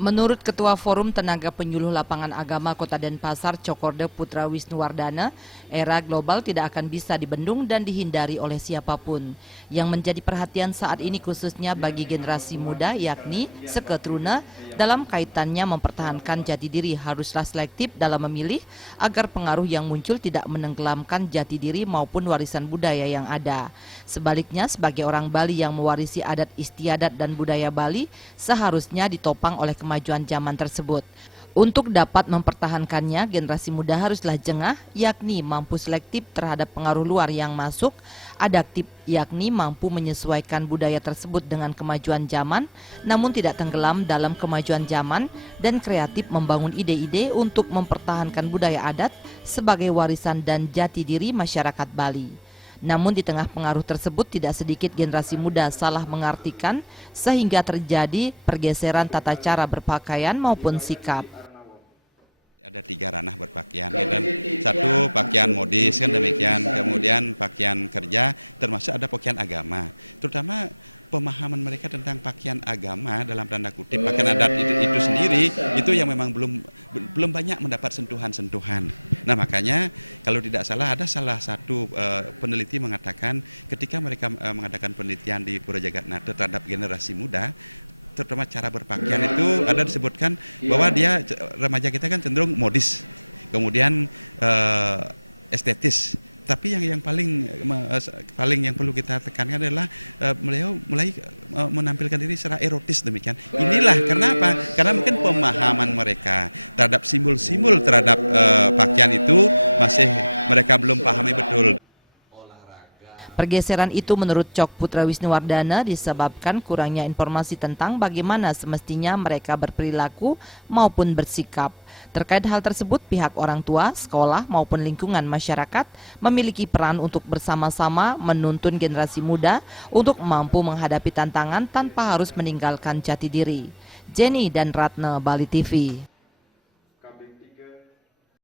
Menurut Ketua Forum Tenaga Penyuluh Lapangan Agama Kota Denpasar, Cokorda Putra Wisnuwardana, era global tidak akan bisa dibendung dan dihindari oleh siapapun. Yang menjadi perhatian saat ini khususnya bagi generasi muda, yakni seketruna, dalam kaitannya mempertahankan jati diri haruslah selektif dalam memilih agar pengaruh yang muncul tidak menenggelamkan jati diri maupun warisan budaya yang ada. Sebaliknya, sebagai orang Bali yang mewarisi adat istiadat dan budaya Bali, seharusnya ditopang oleh kemajuan zaman tersebut. Untuk dapat mempertahankannya, generasi muda haruslah jengah, yakni mampu selektif terhadap pengaruh luar yang masuk, adaptif, yakni mampu menyesuaikan budaya tersebut dengan kemajuan zaman, namun tidak tenggelam dalam kemajuan zaman, dan kreatif membangun ide-ide untuk mempertahankan budaya adat sebagai warisan dan jati diri masyarakat Bali. Namun di tengah pengaruh tersebut tidak sedikit generasi muda salah mengartikan sehingga terjadi pergeseran tata cara berpakaian maupun sikap. Ada 3 ranah berpakaian, dan 1 pakaian modis kan demikian, kemudian pakaian kerja, termasuk ada pakaian agama. Terutama pemahaman mereka tentang pakaian agama dalam tanda kutip pakaian adat itu sendiri itu yang memang belum banyak mendapat sentuhan-sentuhan. Nah makanya kalau tidak salah ada salah satu peneliti mengatakan ketika mereka mengadakan penelitian di Pura Jagatnata terhadap generasi muda, terutama cara berpakaian itu ada disebutkan bahwa dia remaja kita kan cenderung modis, kemudian estetis. Tapi yang paling yang perlu kita tekankan adalah beliau mulai menampilkan diri secara erotis demikian. Inilah karena apa? Karena mungkin pemahaman mereka terhadap simbol-simbol terhadap pakaian itu masih mereka belum pahami betul. Pergeseran itu menurut Cok Putra Wisnuwardana disebabkan kurangnya informasi tentang bagaimana semestinya mereka berperilaku maupun bersikap. Terkait hal tersebut, pihak orang tua, sekolah maupun lingkungan masyarakat memiliki peran untuk bersama-sama menuntun generasi muda untuk mampu menghadapi tantangan tanpa harus meninggalkan jati diri. Jenny dan Ratna, Bali TV.